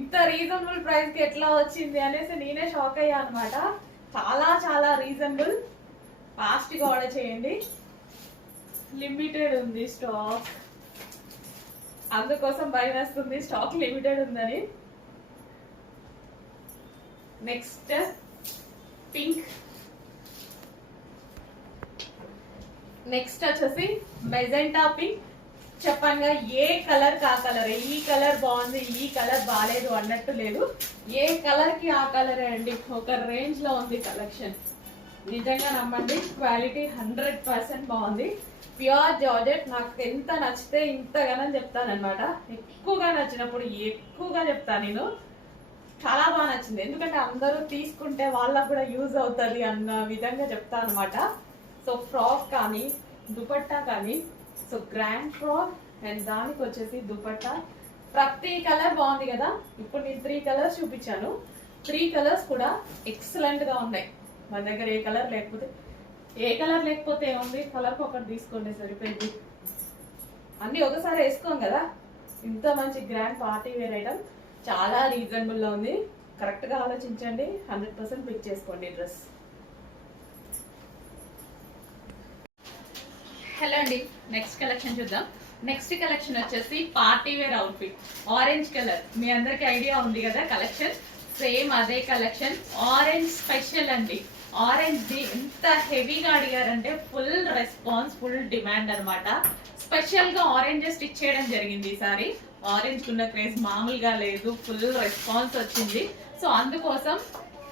ఇంత reasonable price కి ఎట్లా వచ్చింది అనేసి నేనే షాక్ అయ్యా అనమాట. చాలా చాలా రీజనబుల్. ఫాస్ట్ గా ఆర్డర్ చేయండి, లిమిటెడ్ ఉంది స్టాక్, అందుకోసం భయం వేస్తుంది స్టాక్ లిమిటెడ్ ఉందని. నెక్స్ట్ పింక్, నెక్స్ట్ వచ్చేసి మెజెంటా పింక్. చెప్పంగా ఏ కలర్ కా కలర్, ఈ కలర్ బాగుంది ఈ కలర్ బాగాలేదు అన్నట్టు లేదు, ఏ కలర్ కి ఆ కలరే అండి. ఒక రేంజ్ లో ఉంది కలెక్షన్, నిజంగా నమ్మండి. క్వాలిటీ 100% బాగుంది. Pure georgette. నాకు ఎంత నచ్చితే ఇంతగానో చెప్తానమాట. ఎక్కువగా నచ్చినప్పుడు ఎక్కువగా చెప్తాను నేను. చాలా బాగా నచ్చింది, ఎందుకంటే అందరూ తీసుకుంటే వాళ్ళకు కూడా యూజ్ అవుతుంది అన్న విధంగా చెప్తాను అనమాట. సో ఫ్రాక్ కానీ దుపట్టా కానీ, సో గ్రాండ్ ఫ్రాక్ అండ్ దానికి వచ్చేసి దుపట్టా, ప్రతి కలర్ బాగుంది కదా. ఇప్పుడు నేను 3 కలర్స్ చూపించాను, 3 కలర్స్ కూడా ఎక్సలెంట్ గా ఉన్నాయి. మన దగ్గర ఏ కలర్ లేకపోతే ఏముంది, కలర్కి ఒకటి తీసుకోండి సరిపోయింది. అన్ని ఒకసారి వేసుకోం కదా. ఇంత మంచి గ్రాండ్ పార్టీ వేర్ ఐటమ్ చాలా రీజనబుల్ లో ఉంది. కరెక్ట్ గా ఆలోచించండి, 100% పిక్ చేసుకోండి డ్రెస్. హలో అండి, నెక్స్ట్ కలెక్షన్ చూద్దాం. నెక్స్ట్ కలెక్షన్ వచ్చేసి party wear outfit, orange colour. మీ అందరికి ఐడియా ఉంది కదా కలెక్షన్, సేమ్ అదే కలెక్షన్. ఆరెంజ్ స్పెషల్ అండి. ఆరెంజ్ ది ఎంత హెవీగా అడిగారంటే ఫుల్ రెస్పాన్స్, ఫుల్ డిమాండ్ అనమాట. స్పెషల్ గా ఆరెంజ్ స్టిచ్ చేయడం జరిగింది ఈసారి. ఆరెంజ్ ఉన్న క్రేజ్ మామూలుగా లేదు, ఫుల్ రెస్పాన్స్ వచ్చింది. సో అందుకోసం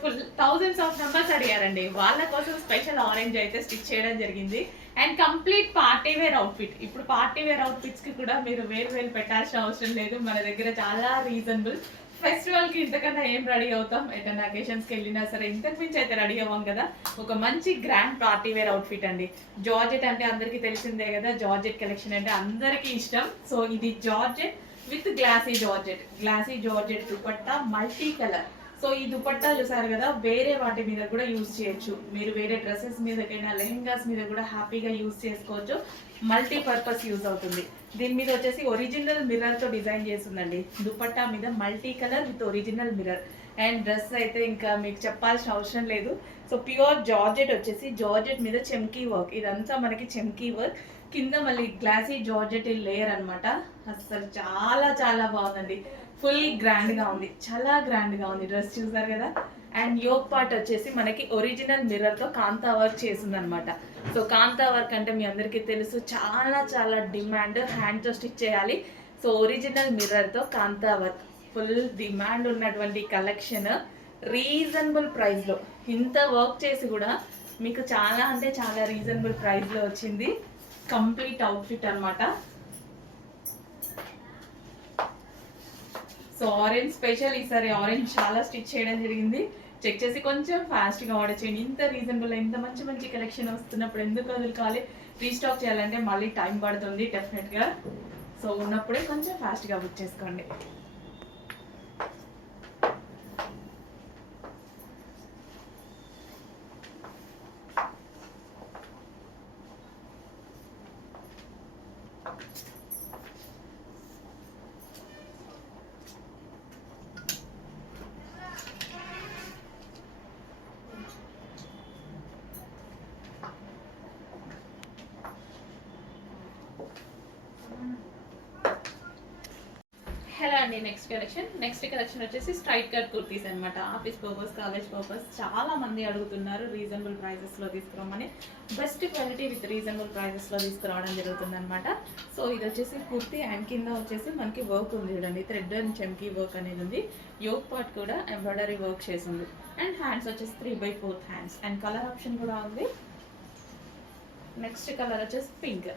ఫుల్ థౌజండ్స్ ఆఫ్ మెంబర్స్ అడిగారండి, వాళ్ళ కోసం స్పెషల్ ఆరెంజ్ అయితే స్టిచ్ చేయడం జరిగింది. And complete party wear outfit. ఇప్పుడు పార్టీ వేర్ అవుట్ఫిట్స్ కి కూడా మీరు వేరు పెట్టాల్సిన అవసరం లేదు, మన దగ్గర చాలా రీజనబుల్. ఫెస్టివల్ కి ఇంతకన్నా ఏం రెడీ అవుతాం, ఎటన్నా అకేషన్స్ కి వెళ్ళినా సరే ఇంతకు మించి అయితే రెడీ అవ్వం కదా. ఒక మంచి గ్రాండ్ పార్టీ వేర్ అవుట్ఫిట్ అండి. జార్జెట్ అంటే అందరికి తెలిసిందే కదా, జార్జెట్ కలెక్షన్ అంటే అందరికి ఇష్టం. సో ఇది georgette with glossy georgette dupatta, multi colour. So ఈ దుపట్టా చూసారు కదా, వేరే వాటి మీద కూడా యూజ్ చేయొచ్చు. మీరు వేరే డ్రెస్సెస్ మీదకైనా లెహెంగాస్ మీద కూడా హ్యాపీగా యూజ్ చేసుకోవచ్చు. మల్టీ పర్పస్ యూజ్ అవుతుంది. దీని మీద వచ్చేసి ఒరిజినల్ మిర్రర్ తో డిజైన్ చేస్తుందండి. దుపట్టా మీద multi colour with original mirror. And dress అయితే ఇంకా మీకు చెప్పాల్సిన అవసరం లేదు. సో ప్యూర్ జార్జెట్ వచ్చేసి జార్జెట్ మీద చెమ్కీ వర్క్, ఇదంతా మనకి చెమ్కీ వర్క్. కింద మళ్ళీ గ్లాసీ జార్జెట్ లేయర్ అనమాట. అసలు చాలా చాలా బాగుందండి. ఫుల్ గ్రాండ్ గా ఉంది, చాలా గ్రాండ్ గా ఉంది. డ్రెస్ చూసారు కదా. అండ్ యోక్ పార్ట్ వచ్చేసి మనకి ఒరిజినల్ మిర్రర్ తో కాంతా వర్క్ చేసింది అనమాట. సో కాంతా వర్క్ అంటే మీ అందరికీ తెలుసు, చాలా చాలా డిమాండ్. హ్యాండ్ తో స్టిచ్ చేయాలి. సో ఒరిజినల్ మిర్రర్ తో కాంతా వర్క్, ఫుల్ డిమాండ్ ఉన్నటువంటి కలెక్షన్. రీజనబుల్ ప్రైస్ లో ఇంత వర్క్ చేసి కూడా మీకు చాలా అంటే చాలా రీజనబుల్ ప్రైస్ లో వచ్చింది. కంప్లీట్ అవుట్ఫిట్ అనమాట. సో ఆరెంజ్ స్పెషల్, ఈసారి ఆరెంజ్ చాలా స్టిచ్ చేయడం జరిగింది. చెక్ చేసి కొంచెం ఫాస్ట్గా ఆర్డర్ చేయండి. ఇంత రీజనబుల్, ఇంత మంచి మంచి కలెక్షన్ వస్తున్నప్పుడు ఎందుకు వదులుకోవాలి, రీస్టాక్ చేయాలంటే మళ్ళీ టైం పడుతుంది డెఫినెట్గా. సో ఉన్నప్పుడే కొంచెం ఫాస్ట్గా బుక్ చేసుకోండి. హలో అండి, నెక్స్ట్ కలెక్షన్ వచ్చేసి స్ట్రైట్ కట్ కుర్తీస్ అనమాట. ఆఫీస్ పర్పస్, కాలేజ్ పర్పస్ చాలా మంది అడుగుతున్నారు రీజనబుల్ ప్రైజెస్లో తీసుకురామని. బెస్ట్ క్వాలిటీ విత్ రీజనబుల్ ప్రైజెస్లో తీసుకురావడం జరుగుతుంది అనమాట. సో ఇది వచ్చేసి కుర్తీ అండ్ కింద వచ్చేసి మనకి వర్క్ ఉంది చూడండి, థ్రెడ్ అండ్ చెమ్కీ వర్క్ అనేది ఉంది. యోక్ పార్ట్ కూడా ఎంబ్రాయిడరీ వర్క్ చేసింది. అండ్ హ్యాండ్స్ వచ్చేసి 3/4 హ్యాండ్స్. అండ్ కలర్ ఆప్షన్ కూడా ఉంది. నెక్స్ట్ కలర్ వచ్చేసి పింక్.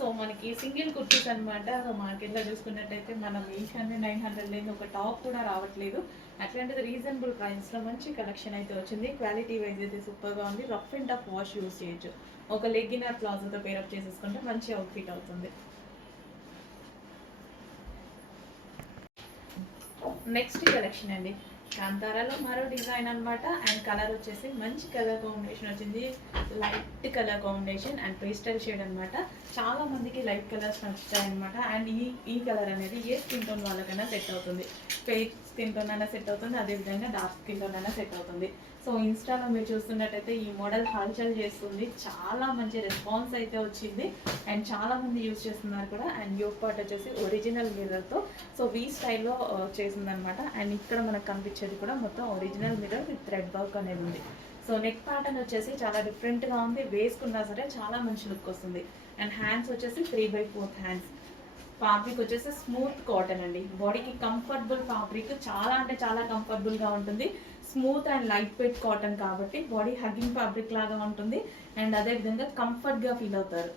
సో మనకి సింగిల్ కుర్తీస్ అనమాట. సో మార్కెట్లో చూసుకున్నట్టయితే మనం 800-900 లేని ఒక టాప్ కూడా రావట్లేదు. అట్లాంటిది రీజనబుల్ ప్రైస్లో మంచి కలెక్షన్ అయితే వచ్చింది. క్వాలిటీ వైజ్ అయితే సూపర్గా ఉంది. Rough and tough wash use చేయొచ్చు. ఒక లెగ్గినర్ ప్లాజోతో పేరప్ చేసేసుకుంటే మంచి అవుట్ఫిట్ అవుతుంది. నెక్స్ట్ కలెక్షన్ అండి, కాంతారాలో మరో డిజైన్ అనమాట. అండ్ కలర్ వచ్చేసి మంచి కలర్ కాంబినేషన్ వచ్చింది. Light colour combination and pastel shade అనమాట. చాలా మందికి లైట్ కలర్స్ నచ్చుతాయి అనమాట. అండ్ ఈ కలర్ అనేది ఏ స్కిన్ టోన్ వాళ్ళకైనా సెట్ అవుతుంది. ఫెయిర్ స్కిన్ టోన్ అయినా సెట్ అవుతుంది, అదేవిధంగా డార్క్ స్కిన్ టోన్ అయినా సెట్ అవుతుంది. సో ఇన్స్టాలో మీరు చూస్తున్నట్టయితే ఈ మోడల్ హల్చల్ చేస్తుంది, చాలా మంచి రెస్పాన్స్ అయితే వచ్చింది అండ్ చాలా మంది యూజ్ చేస్తున్నారు కూడా. అండ్ యోక్ పార్ట్ వచ్చేసి ఒరిజినల్ మిర్రర్తో సో వీ స్టైల్లో చేసిందనమాట. అండ్ ఇక్కడ మనకు కనిపించేది కూడా మొత్తం original mirror with thread work అనేది ఉంది. సో నెక్ ప్యాటర్న్ వచ్చేసి చాలా డిఫరెంట్గా ఉంది, వేసుకున్నా సరే చాలా మంచి లుక్ వస్తుంది. అండ్ హ్యాండ్స్ వచ్చేసి 3/4 హ్యాండ్స్. ఫ్యాబ్రిక్ వచ్చేసి స్మూత్ కాటన్ అండి, బాడీకి కంఫర్టబుల్ ఫ్యాబ్రిక్, చాలా అంటే చాలా కంఫర్టబుల్గా ఉంటుంది. Smooth and light weight cotton కాబట్టి బాడీ హగ్గింగ్ ఫ్యాబ్రిక్ లాగా ఉంటుంది అండ్ అదేవిధంగా కంఫర్ట్గా ఫీల్ అవుతారు.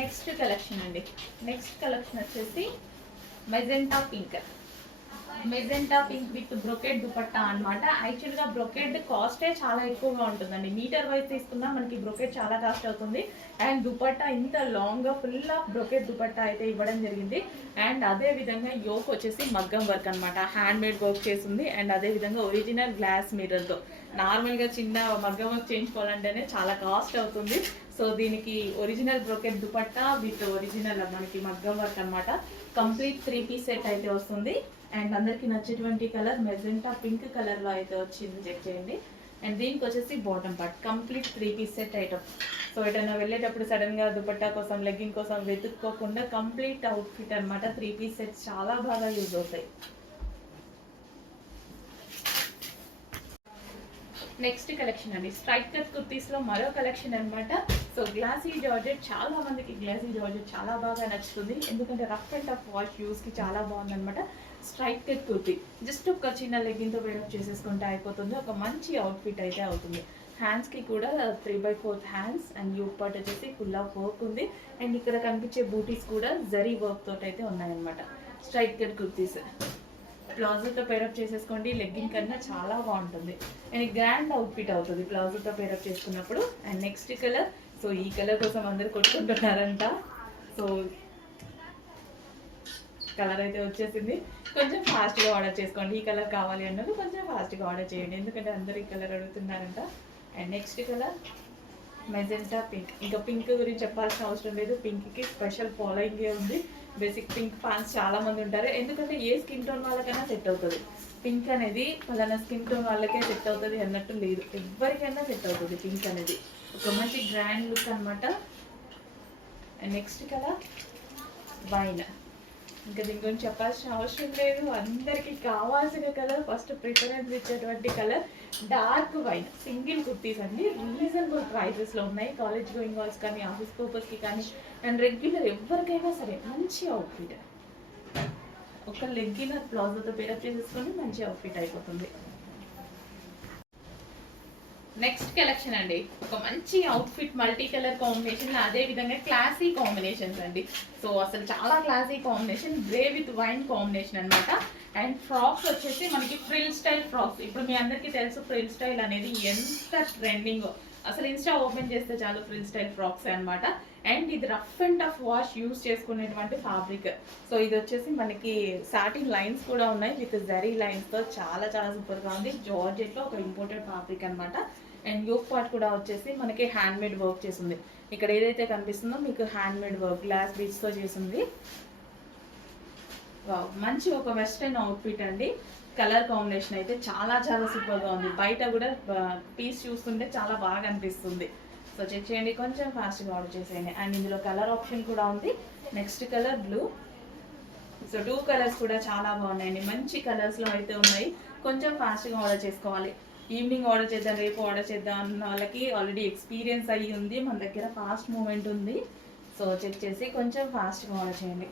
నెక్స్ట్ కలెక్షన్ అండి, నెక్స్ట్ కలెక్షన్ వచ్చేసి magenta pink. Magenta pink with brocade dupatta అనమాట. యాక్చువల్గా బ్రొకెట్ కాస్టే చాలా ఎక్కువగా ఉంటుందండి, మీటర్ వైజ్ తీసుకున్నా మనకి బ్రొకెట్ చాలా కాస్ట్ అవుతుంది. అండ్ దుపట్టా ఇంత లాంగ్గా ఫుల్ ఆఫ్ బ్రొకెట్ దుపట్టా అయితే ఇవ్వడం జరిగింది. అండ్ అదేవిధంగా యోక్ వచ్చేసి మగ్గం వర్క్ అనమాట, హ్యాండ్ మేడ్ వర్క్ చేసింది. అండ్ అదేవిధంగా ఒరిజినల్ గ్లాస్ మిర్రర్తో. నార్మల్గా చిన్న మగ్గం వర్క్ చేయించుకోవాలంటేనే చాలా కాస్ట్ అవుతుంది. సో దీనికి original brocade dupatta with original మనకి మగ్గం వర్క్ అనమాట. కంప్లీట్ 3 పీస్ సెట్ అయితే వస్తుంది. అండ్ అందరికి నచ్చేటువంటి కలర్ మెజెంటా పింక్ కలర్లో అయితే వచ్చింది, చెక్ చేయండి. అండ్ దీనికి వచ్చేసి bottom part complete 3 piece set item. So ఎటైనా వెళ్ళేటప్పుడు సడన్గా దుపట్టా కోసం లెగ్గింగ్ కోసం వెతుక్కోకుండా కంప్లీట్ అవుట్ఫిట్ అనమాట. 3 పీస్ సెట్స్ చాలా బాగా యూజ్ అవుతాయి. నెక్స్ట్ కలెక్షన్ అండి, స్ట్రైట్ కట్ కుర్తీస్లో మరో కలెక్షన్ అనమాట. సో గ్లాసీ జార్జెట్, చాలా మందికి గ్లాసీ జార్జెట్ చాలా బాగా నచ్చుతుంది, ఎందుకంటే రఫ్ అండ్ టఫ్ వాష్ యూస్కి చాలా బాగుందనమాట. స్ట్రైట్ కట్ కుర్తీ జస్ట్ ఒక చిన్న లెగ్గింగ్తో వేరప్ చేసేసుకుంటే అయిపోతుంది, ఒక మంచి అవుట్ఫిట్ అయితే అవుతుంది. హ్యాండ్స్కి కూడా 3/4 హ్యాండ్స్ అండ్ యూక్ పార్ట్ వచ్చేసి ఫుల్ ఆఫ్ వర్క్ ఉంది. అండ్ ఇక్కడ కనిపించే బూటీస్ కూడా జరీ వర్క్ తోటి అయితే ఉన్నాయన్నమాట. స్ట్రైట్ కట్ కుర్తీస్ ప్లాజోతో పేరప్ చేసేసుకోండి, లెగ్గింగ్ కన్నా చాలా బాగుంటుంది అండ్ గ్రాండ్ అవుట్ఫిట్ అవుతుంది ప్లాజోతో పేరప్ చేసుకున్నప్పుడు. అండ్ నెక్స్ట్ కలర్, సో ఈ కలర్ కోసం అందరు కొట్టుకుంటున్నారంట. సో కలర్ అయితే వచ్చేసింది, కొంచెం ఫాస్ట్గా ఆర్డర్ చేసుకోండి. ఈ కలర్ కావాలి అన్నది కొంచెం ఫాస్ట్గా ఆర్డర్ చేయండి, ఎందుకంటే అందరు ఈ కలర్ అడుగుతున్నారంట. And next colour magenta pink. ఇంకా పింక్ గురించి చెప్పాల్సిన అవసరం లేదు, పింక్కి స్పెషల్ ఫాలోయింగే ఉంది. బేసిక్ పింక్ ఫ్యాన్స్ చాలా మంది ఉంటారు, ఎందుకంటే ఏ స్కిన్ టోన్ వాళ్ళకైనా సెట్ అవుతుంది. పింక్ అనేది పలానా స్కిన్ టోన్ వాళ్ళకే సెట్ అవుతుంది అన్నట్టు లేదు, ఎవరికైనా సెట్ అవుతుంది పింక్ అనేది. ఒక మంచి గ్రాండ్ లుక్ అనమాట. And next colour wine. ఇంకా దీని గురించి చెప్పాల్సిన అవసరం లేదు, అందరికీ కావాల్సిన కలర్, ఫస్ట్ ప్రిఫరెన్స్ ఇచ్చేటువంటి colour dark wine. Single kurtis అండి, రీజనబుల్ ప్రైజెస్లో ఉన్నాయి. కాలేజ్ గోయింగ్ గర్ల్స్ కానీ, ఆఫీస్ పర్పస్కి కానీ, అండ్ రెగ్యులర్ ఎవరికైనా సరే మంచి అవుట్ఫిట్. ఒక లెగ్గినర్ ప్లాజోతో పేరప్ చేసేసుకొని మంచి అవుట్ఫిట్ అయిపోతుంది. నెక్స్ట్ కలెక్షన్ అండి, ఒక మంచి అవుట్ఫిట్ మల్టీ కలర్ కాంబినేషన్, అదే విధంగా క్లాసీ కాంబినేషన్స్ అండి. సో అసలు చాలా classy combination, grey with wine combination అనమాట. అండ్ ఫ్రాక్స్ వచ్చేసి మనకి ఫ్రిల్ స్టైల్ ఫ్రాక్స్. ఇప్పుడు మీ అందరికీ తెలుసు ఫ్రిల్ స్టైల్ అనేది ఎంత ట్రెండింగ్, అసలు ఇన్స్టా ఓపెన్ చేస్తే చాలు ఫ్రిల్ స్టైల్ ఫ్రాక్స్ అనమాట. అండ్ ఇది rough and tough wash use చేసుకునేటువంటి ఫ్యాబ్రిక్. సో ఇది వచ్చేసి మనకి సాటిన్ లైన్స్ కూడా ఉన్నాయి విత్ జరీ లైన్స్తో, చాలా చాలా సూపర్గా ఉంది. జార్జెట్లో ఒక ఇంపోర్టెడ్ ఫ్యాబ్రిక్ అనమాట. అండ్ యూక్ పార్ట్ కూడా వచ్చేసి మనకి హ్యాండ్ మేడ్ వర్క్ చేసింది. ఇక్కడ ఏదైతే కనిపిస్తుందో మీకు హ్యాండ్ మేడ్ వర్క్ గ్లాస్ బీడ్స్తో చేసింది. మంచి ఒక వెస్ట్రన్ అవుట్ఫిట్ అండి. కలర్ కాంబినేషన్ అయితే చాలా చాలా సూపర్గా ఉంది, బయట కూడా పీస్ చూస్తుంటే చాలా బాగా అనిపిస్తుంది. సో చెక్ చేయండి, కొంచెం ఫాస్ట్గా ఆర్డర్ చేసేయండి. అండ్ ఇందులో కలర్ ఆప్షన్ కూడా ఉంది. Next colour blue. So 2 colours కూడా చాలా బాగున్నాయండి, మంచి కలర్స్లో అయితే ఉన్నాయి. కొంచెం ఫాస్ట్గా ఆర్డర్ చేసుకోవాలి. ఈవినింగ్ ఆర్డర్ చేద్దాం, రేపు ఆర్డర్ చేద్దాం అన్న వాళ్ళకి ఆల్రెడీ ఎక్స్పీరియన్స్ అయ్యి ఉంది, మన దగ్గర ఫాస్ట్ మూమెంట్ ఉంది. సో చెక్ చేసి కొంచెం ఫాస్ట్గా ఆర్డర్ చేయండి.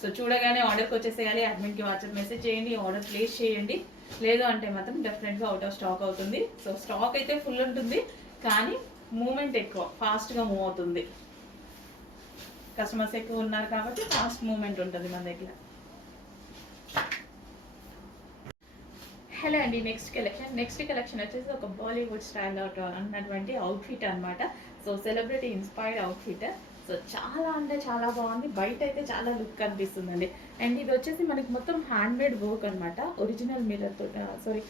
సో చూడగానే ఆర్డర్కి వచ్చేసేయాలి, అడ్మిన్కి వాట్సాప్ మెసేజ్ చేయండి, ఆర్డర్ ప్లేస్ చేయండి. లేదు అంటే మాత్రం డెఫినెట్గా అవుట్ ఆఫ్ స్టాక్ అవుతుంది. సో స్టాక్ అయితే ఫుల్ ఉంటుంది, కానీ మూమెంట్ ఎక్కువ, ఫాస్ట్గా మూవ్ అవుతుంది. కస్టమర్స్ ఎక్కువ ఉన్నారు కాబట్టి ఫాస్ట్ మూమెంట్ ఉంటుంది మన దగ్గర. హలో అండి, నెక్స్ట్ కలెక్షన్ వచ్చేసి ఒక బాలీవుడ్ స్టైల్ అన్నటువంటి అవుట్ఫిట్ అనమాట. So celebrity inspired outfit. So చాలా అంటే చాలా బాగుంది. బయట అయితే చాలా లుక్ అనిపిస్తుందండి. అండ్ ఇది వచ్చేసి మనకి మొత్తం హ్యాండ్మేడ్ వర్క్ అనమాట. ఒరిజినల్ మిర్రర్ తో సారీ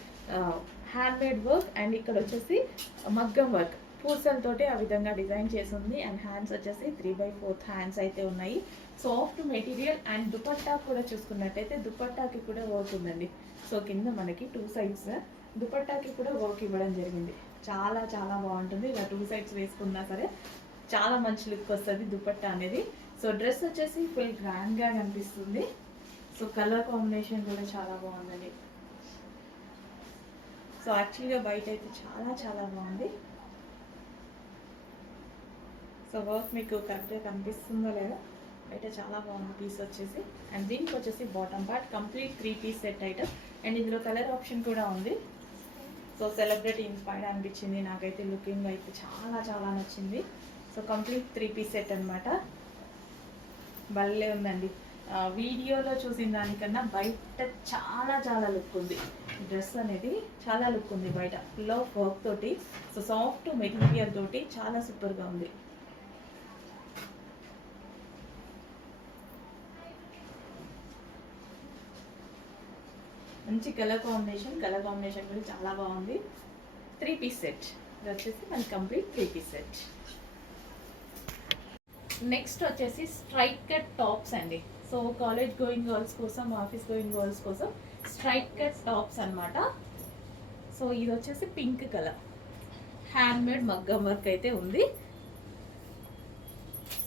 హ్యాండ్మేడ్ వర్క్. అండ్ ఇక్కడ వచ్చేసి మగ్గం వర్క్ పూసలతోటి ఆ విధంగా డిజైన్ చేసింది. అండ్ హ్యాండ్స్ వచ్చేసి 3/4 హ్యాండ్స్ అయితే ఉన్నాయి. Soft material. అండ్ దుపట్టా కూడా చూసుకున్నట్టయితే దుపట్టాకి కూడా వర్క్ ఉందండి. సో కింద మనకి 2 సైడ్స్ దుపట్టాకి కూడా వర్క్ ఇవ్వడం జరిగింది. చాలా చాలా బాగుంటుంది. ఇలా 2 సైడ్స్ వేసుకున్నా సరే చాలా మంచి లుక్ వస్తుంది దుపట్టా అనేది. సో డ్రెస్ వచ్చేసి ఫుల్ గ్రాండ్గా కనిపిస్తుంది. సో కలర్ కాంబినేషన్ కూడా చాలా బాగుందండి. సో యాక్చువల్గా బయట అయితే చాలా చాలా బాగుంది. సో వర్క్ మీకు కరెక్ట్గా కనిపిస్తుందో లేదా, బయట చాలా బాగుంది పీస్ వచ్చేసి. అండ్ దీనికి వచ్చేసి bottom part complete 3 piece set item. And ఇందులో కలర్ ఆప్షన్ కూడా ఉంది. సో సెలబ్రిటీ ఇన్స్పైర్డ్ అనిపించింది నాకైతే. లుకింగ్ అయితే చాలా చాలా నచ్చింది. సో కంప్లీట్ 3 పీస్ సెట్ అనమాట. భలే ఉందండి. వీడియోలో చూసిన దానికన్నా బయట చాలా చాలా లుక్ ఉంది. డ్రెస్ అనేది చాలా లుక్ ఉంది బయట. ఫుల్ ఆఫ్ వర్క్ తోటి, సో సాఫ్ట్ మెటీరియల్ తోటి చాలా సూపర్గా ఉంది. మంచి కలర్ కాంబినేషన్ కూడా చాలా బాగుంది. 3 పీస్ సెట్. ఇది వచ్చేసి మనకి కంప్లీట్ 3 పీస్ సెట్. నెక్స్ట్ వచ్చేసి స్ట్రైట్ కట్ టాప్స్ అండి. సో కాలేజ్ గోయింగ్ గర్ల్స్ కోసం, ఆఫీస్ గోయింగ్ గర్ల్స్ కోసం స్ట్రైట్ కట్ టాప్స్ అనమాట. సో ఇది వచ్చేసి పింక్ కలర్ హ్యాండ్మేడ్ మగ్గం వర్క్ అయితే ఉంది.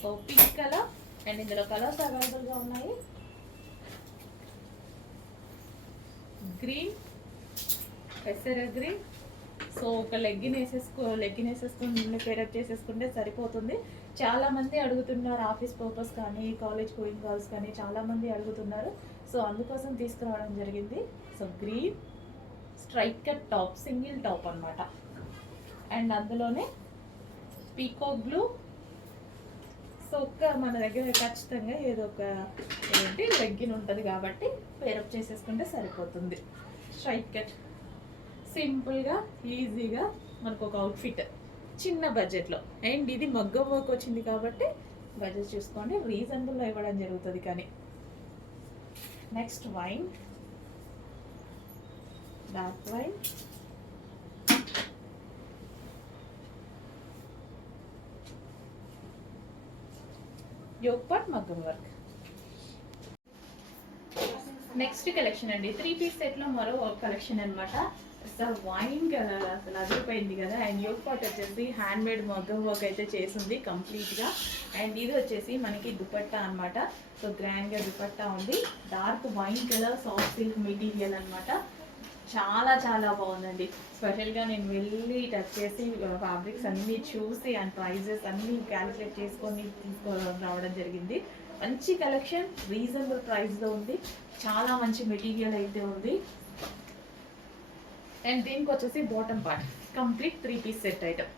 So pink colour. అండ్ ఇందులో కలర్స్ అవైలబుల్గా ఉన్నాయి. గ్రీన్, పెసర గ్రీన్. సో ఒక లెగ్గిన్ వేసేసుకుని పేరప్ చేసేసుకుంటే సరిపోతుంది. చాలా మంది అడుగుతున్నారు, ఆఫీస్ పర్పస్ కానీ కాలేజ్ గోయింగ్ గర్ల్స్ కానీ చాలా మంది అడుగుతున్నారు. సో అందుకోసం తీసుకురావడం జరిగింది. So green straight cut top, single top అనమాట. అండ్ అందులోనే పీకాక్ బ్లూ. సో మన దగ్గర ఖచ్చితంగా ఏదో ఒక ఏంటి లెగ్గిన్ ఉంటుంది కాబట్టి పేరప్ చేసేసుకుంటే సరిపోతుంది. స్ట్రైట్ కట్ సింపుల్గా ఈజీగా మనకు ఒక అవుట్ఫిట్ చిన్న బడ్జెట్లో. అండ్ ఇది మగ్గం వర్క్ వచ్చింది కాబట్టి బడ్జెట్ చూసుకోండి, రీజనబుల్లో ఇవ్వడం జరుగుతుంది. కానీ next wine, dark wine. Yoke part మగ్గం వర్క్. నెక్స్ట్ కలెక్షన్ అండి 3 పీస్ సెట్లో మరో కలెక్షన్ అనమాట. అసలు వైన్ కలర్ అసలు అదిరిపోయింది కదా. అండ్ యోగ్ పార్ట్ వచ్చేసి హ్యాండ్మేడ్ మగ్గం వర్క్ అయితే చేసింది కంప్లీట్గా. అండ్ ఇది వచ్చేసి మనకి దుపట్టా అనమాట. సో గ్రాండ్గా దుపట్టా ఉంది. Dark wine colour soft silk material అనమాట. చాలా చాలా బాగుందండి. స్పెషల్గా నేను వెళ్ళి టచ్ చేసి ఫ్యాబ్రిక్స్ అన్నీ చూసి అండ్ ప్రైజెస్ అన్నీ క్యాలిక్యులేట్ చేసుకొని రావడం జరిగింది. మంచి కలెక్షన్, రీజనబుల్ ప్రైస్లో ఉంది. చాలా మంచి మెటీరియల్ అయితే ఉంది. అండ్ దీనికి వచ్చేసి bottom part complete 3 piece set item.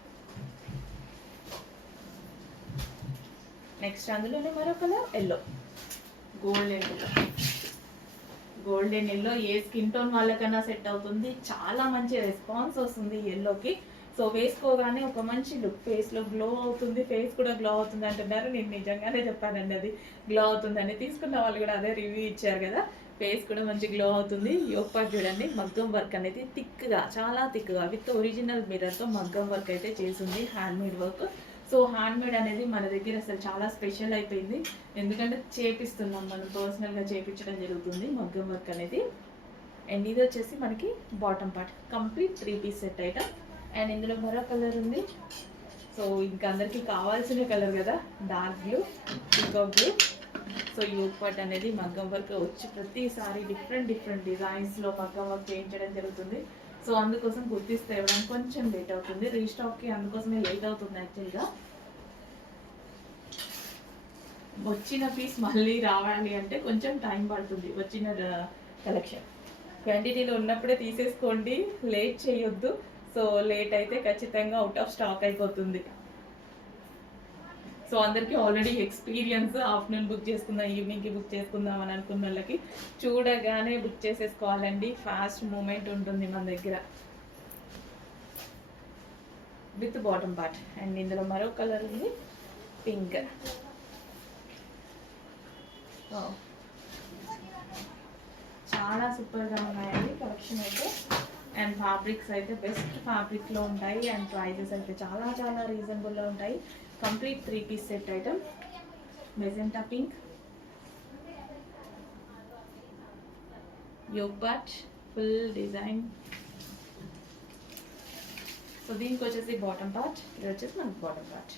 Next అందులోనే మరో కలర్ ఎల్లో, గోల్డెన్ ఎల్లో. ఏ స్కిన్ టోన్ వాళ్ళకన్నా సెట్ అవుతుంది. చాలా మంచి రెస్పాన్స్ వస్తుంది ఎల్లోకి. సో వేసుకోగానే ఒక మంచి లుక్, ఫేస్లో గ్లో అవుతుంది. ఫేస్ కూడా గ్లో అవుతుంది అంటున్నారు. నేను నిజంగానే చెప్పానండి, అది గ్లో అవుతుందని. తీసుకున్న వాళ్ళు కూడా అదే రివ్యూ ఇచ్చారు కదా. ఫేస్ కూడా మంచి గ్లో అవుతుంది. యోగ్ పార్ట్ చూడండి, మగ్గం వర్క్ అనేది థిక్గా, చాలా థిక్గా విత్ ఒరిజినల్ మిర్రర్తో మగ్గం వర్క్ అయితే చేసింది. Handmade work. సో హ్యాండ్మేడ్ అనేది మన దగ్గర అసలు చాలా స్పెషల్ అయిపోయింది. ఎందుకంటే చేపిస్తున్నాం, మనం పర్సనల్గా చేపించడం జరుగుతుంది మగ్గం వర్క్ అనేది. అండ్ ఇది వచ్చేసి మనకి bottom part complete 3 piece set item. And ఇందులో మరో కలర్ ఉంది. సో ఇంకా అందరికీ కావాల్సిన కలర్ కదా, dark blue, peacock blue. So yoke part అనేది మగ్గం వర్క్ వచ్చి ప్రతిసారి డిఫరెంట్ డిజైన్స్లో మగ్గం వర్క్ చేయించడం జరుగుతుంది. సో అందుకోసం గుర్తిస్తే ఇవ్వడానికి కొంచెం లేట్ అవుతుంది. రీస్టాక్కి అందుకోసమే లేట్ అవుతుంది. యాక్చువల్గా వచ్చిన పీస్ మళ్ళీ రావాలి అంటే కొంచెం టైం పడుతుంది. వచ్చిన కలెక్షన్ క్వాంటిటీలో ఉన్నప్పుడే తీసేసుకోండి, లేట్ చేయొద్దు. సో లేట్ అయితే ఖచ్చితంగా అవుట్ ఆఫ్ స్టాక్ అయిపోతుంది. సో అందరికీ ఆల్రెడీ ఎక్స్పీరియన్స్, ఆఫ్టర్నూన్ బుక్ చేసుకుందాం, ఈవినింగ్కి బుక్ చేసుకుందాం అని అనుకున్న వాళ్ళకి చూడగానే బుక్ చేసేసుకోవాలండి. ఫాస్ట్ మూమెంట్ ఉంటుంది మన దగ్గర. With bottom part. అండ్ ఇందులో మరో కలర్ ఉంది, పింక్. చాలా సూపర్గా ఉన్నాయండి కలెక్షన్ అయితే. అండ్ ఫ్యాబ్రిక్స్ అయితే బెస్ట్ ఫ్యాబ్రిక్లో ఉంటాయి. అండ్ ప్రైజెస్ అయితే చాలా చాలా రీజనబుల్లో ఉంటాయి. Complete 3 piece set item. Magenta pink, yoke part, full design. So దీనికి వచ్చేసి బాటమ్ పార్ట్, ఇది వచ్చేసి మనకి బాటమ్ పార్ట్.